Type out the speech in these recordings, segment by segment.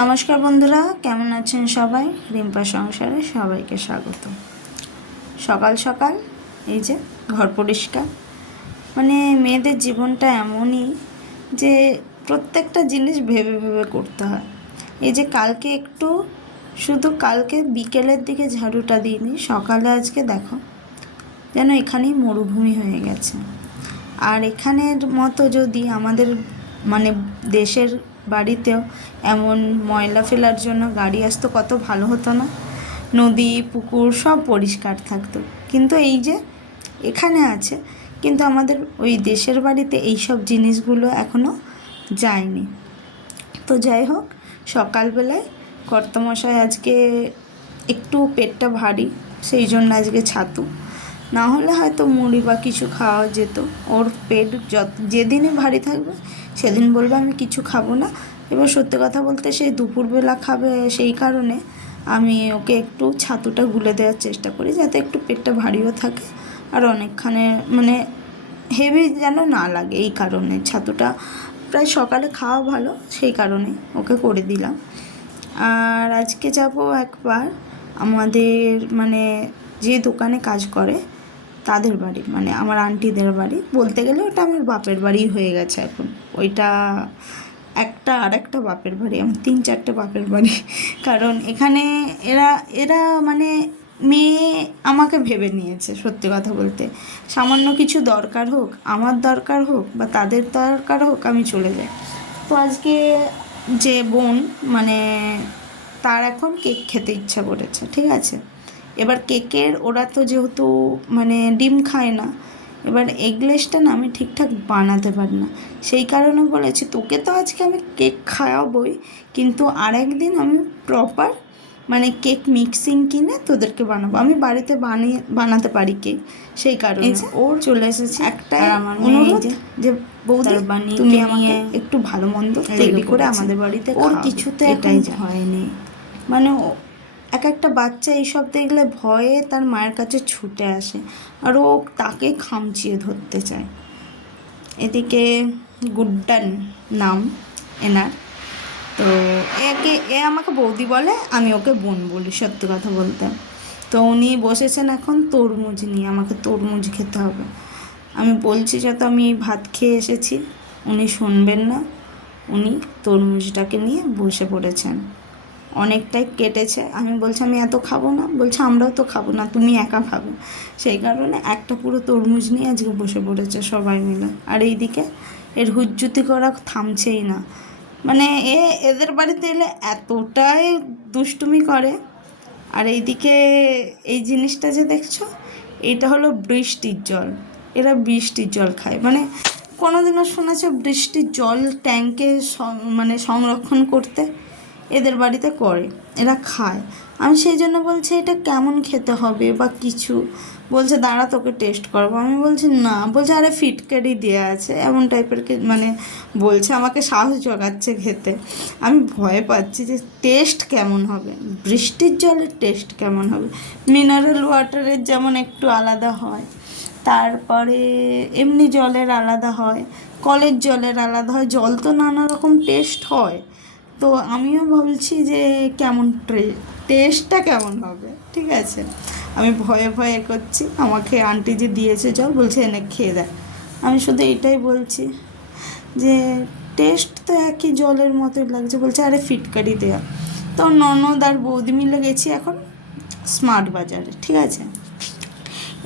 নমস্কার বন্ধুরা, কেমন আছেন সবাই? রিম্পা সংসারে সবাইকে স্বাগত। সকাল সকাল, এই যে ঘর পরিষ্কার। মানে মেয়েদের জীবনটা এমনই যে প্রত্যেকটা জিনিস ভেবে ভেবে করতে হয়। এই যে কালকে একটু, শুধু কালকে বিকেলের দিকে ঝাড়ুটা দিইনি, সকালে আজকে দেখো, যেন এখানেই মরুভূমি হয়ে গেছে। আর এখানের মতো যদি আমাদের মানে দেশের বাড়িতেও। এমন ময়লা ফেলার জন্য গাড়ি আসতো, কত ভালো হতো না। নদী, পুকুর সব পরিষ্কার থাকতো। কিন্তু এই যে এখানে আছে, কিন্তু আমাদের ওই দেশের বাড়িতে এই সব জিনিসগুলো এখনও যায়নি। তো যাই হোক, সকালবেলায় কর্তামশাই আজকে একটু পেটটা ভারী, সেই জন্য আজকে ছাতু। না হলে হয়তো মুড়ি বা কিছু খাওয়া যেত। ওর পেট যত, যেদিনই ভারী থাকবে সেদিন বলবে আমি কিছু খাব না। এবার সত্যি কথা বলতে সেই দুপুরবেলা খাবে সেই কারণে আমি ওকে একটু ছাতুটা গুলে দেওয়ার চেষ্টা করি যাতে একটু পেটটা ভারীও থাকে আর অনেকখানে মানে হেভি যেন না লাগে এই কারণে। ছাতুটা প্রায় সকালে খাওয়া ভালো, সেই কারণে ওকে করে দিলাম। আর আজকে যাব একবার আমাদের মানে যে দোকানে কাজ করে তাদের বাড়ি মানে আমার আন্টিদের বাড়ি। বলতে গেলে ওটা আমার বাপের বাড়ি হয়ে গেছে এখন। ওইটা একটা আর একটা বাপের বাড়ি আমার তিন চারটে বাপের বাড়ি। কারণ এখানে এরা এরা মানে মেয়ে আমাকে ভেবে নিয়েছে সত্যি কথা বলতে। সামান্য কিছু দরকার হোক, আমার দরকার হোক বা তাদের দরকার হোক, আমি চলে যাই। তো আজকে যে বোন মানে তার এখন কেক খেতে ইচ্ছা করেছে, ঠিক আছে? এবার কেকের ওরা তো যেহেতু মানে ডিম খায় না এবার এগলেসটা না আমি ঠিকঠাক বানাতে পারি না। সেই কারণে বলেছি তোকে তো আজকে আমি কেক খাওয়াবই কিন্তু আরেকদিন আমি প্রপার মানে কেক মিক্সিং কিনে তোদেরকে বানাবো। আমি বাড়িতে বানিয়ে বানাতে পারি কেক সেই কারণে। ওর চলে এসেছে একটা আমার মেয়ে অনুরোধ যে বৌদি বানিয়ে তুমি আমাকে একটু ভালো মন্দ তৈরি করে আমাদের বাড়িতে ওর। কিছুতে এটাই নেই। মানে এক একটা বাচ্চা এইসব দেখলে ভয়ে তার মায়ের কাছে ছুটে আসে আর ও তাকে খামচিয়ে ধরতে চায়। এদিকে গুড্ডান নাম এনার। তো একে, এ আমাকে বৌদি বলে, আমি ওকে বোন বলি সত্যি কথা বলতে। তো উনি বসেছেন এখন তরমুজ নিয়ে, আমাকে তরমুজ খেতে হবে। আমি বলছি যে তো আমি ভাত খেয়ে এসেছি, উনি শুনবেন না। উনি তরমুজটাকে নিয়ে বসে পড়েছেন। অনেকটাই কেটেছে। আমি বলছি, আমি এত খাব না। বলছে, আমরাও তো খাব না, তুমি একা খাবে। সেই কারণে একটা পুরো তরমুজ নিয়ে আজকে বসে পড়েছে সবাই মিলে। আর এইদিকে এর হুজ্জুতি করা থামছেই না। মানে এ, এদের বাড়িতে এলে এতটাই দুষ্টুমি করে। আর এইদিকে এই জিনিসটা যে দেখছ, এটা হলো বৃষ্টির জল। এরা বৃষ্টির জল খায়। মানে কোনোদিনও শুনেছে বৃষ্টির জল ট্যাঙ্কে মানে সংরক্ষণ করতে? এদের বাড়িতে করে, এরা খায়। আমি সেই জন্য বলছি, এটা কেমন খেতে হবে বা কিছু? বলছে, দাঁড়া, তোকে টেস্ট করব। আমি বলছি, না। বলছে, আরে, ফিটকারি দেওয়া আছে। এমন টাইপের মানে বলছে, আমাকে সাহস জোগাচ্ছে খেতে। আমি ভয় পাচ্ছি যে টেস্ট কেমন হবে? বৃষ্টির জলের টেস্ট কেমন হবে? মিনারেল ওয়াটারের যেমন একটু আলাদা হয়, তারপরে এমনি জলের আলাদা হয়, কলের জলের আলাদা হয়, জল তো নানা রকম টেস্ট হয়। তো আমিও বলছি যে কেমন টেস্টটা কেমন হবে? ঠিক আছে? আমি ভয়ে ভয়ে করছি আমাকে আন্টি যে দিয়েছে জল বলছে এনে খেয়ে দেয় আমি শুধু এটাই বলছি যে টেস্ট তো একই জলের মতোই লাগছে। বলছে, আরে ফিটকারি দেওয়া তো ননদ আর বৌদি মিলে গেছি এখন স্মার্ট বাজারে। ঠিক আছে?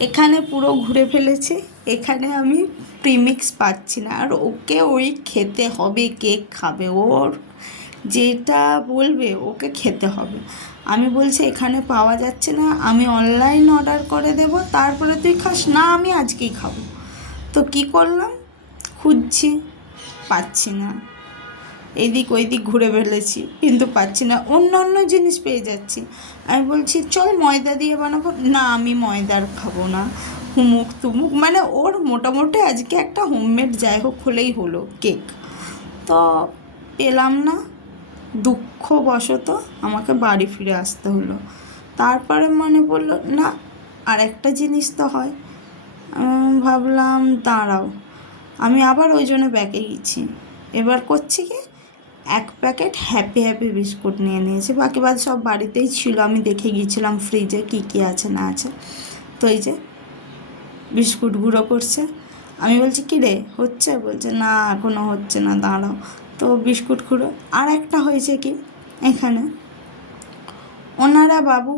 এখানে পুরো ঘুরে ফেলেছি। এখানে আমি প্রিমিক্স পাচ্ছি না। আর ওকে ওই খেতে হবে কেক খাবে ওর? যেটা বলবে ওকে খেতে হবে। আমি বলছি, এখানে পাওয়া যাচ্ছে না, আমি অনলাইন অর্ডার করে দেব, তারপরে তুই খাস। না, আমি আজকেই খাব। তো কি করলাম? খুঁজছি, পাচ্ছি না। এদিক ওইদিক ঘুরে ফেলেছি, কিন্তু পাচ্ছি না। অন্য অন্য জিনিস পেয়ে যাচ্ছি। আমি বলছি, চল ময়দা দিয়ে বানাবো। না, আমি ময়দার খাব না। হুমুক তুমুক মানে ওর মোটামুটি আজকে একটা হোমমেড যাই হোক হলেই হলো, কেক। তো পেলাম না। দুঃখবশত আমাকে বাড়ি ফিরে আসতে হলো। তারপরে মনে পড়ল, না আর একটা জিনিস তো হয়। ভাবলাম, দাঁড়াও, আমি আবার ওই জন্য ব্যাকে গেছি। এবার করছি কি, এক প্যাকেট হ্যাপি হ্যাপি বিস্কুট নিয়ে নিয়েছি। বাকি বাদ সব বাড়িতেই ছিল। আমি দেখে গিয়েছিলাম ফ্রিজে কী কী আছে, না আছে। তো এই যে, বিস্কুট গুঁড়ো করছে। আমি বলছি, কী রে, হচ্ছে? বলছে, না এখনও হচ্ছে না, দাঁড়াও। তো বিস্কুট খুঁড়ো আর একটা হয়েছে কি? এখানে ওনারা বাবু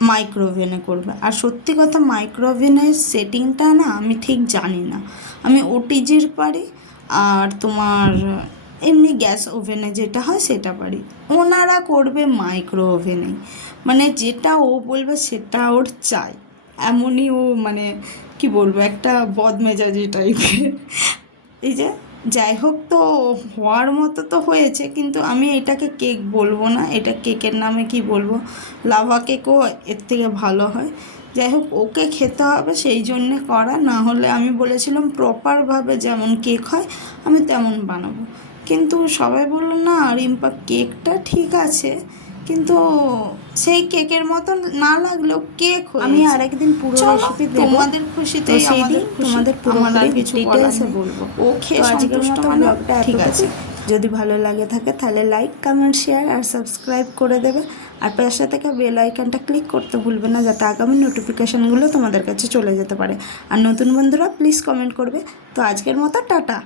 মাইক্রোওভেনে করবে। আর সত্যি কথা মাইক্রোওভেনের সেটিংটা না আমি ঠিক জানি না। আমি ওটিজির পারি আর তোমার এমনি গ্যাস ওভেনে যেটা হয় সেটা পারি। ওনারা করবে মাইক্রো ওভেনে মানে যেটা ও বলবে সেটা ওর চাই। এমনই ও মানে কি বলব, একটা বদমেজাজি টাইপের এই যে যাই হোক তো, হওয়ার মতো তো হয়েছে, কিন্তু আমি এটাকে কেক বলব না, এটা কেকের নামে কি বলব? লাভা কেকও এর থেকে ভালো হয়। যাই হোক ওকে খেতে হবে, সেই জন্যে করা, না হলে আমি বলেছিলাম প্রপারভাবে যেমন কেক হয়, আমি তেমন বানাবো। কিন্তু সবাই বলল, না, রিম্পা, কেকটা ঠিক আছে। কিন্তু সেই কেকের মতো না লাগলেও কেক আমি আরেকদিন পুরো রেসিপি দেবো। তোমাদের খুশিতে সেই দিন তোমাদের আমার কিছু details বলব। ও খেয়ে সন্তুষ্ট মানে ব্লগটা ঠিক আছে। যদি ভালো লাগে থাকে তাহলে লাইক কমেন্ট শেয়ার আর সাবস্ক্রাইব করে দেবে। আর পাশে থেকে বেল আইকনটা ক্লিক করতে ভুলবে না যাতে আগামী নোটিফিকেশানগুলো তোমাদের কাছে চলে যেতে পারে। আর নতুন বন্ধুরা প্লিজ কমেন্ট করবে। তো আজকের মতো টাটা।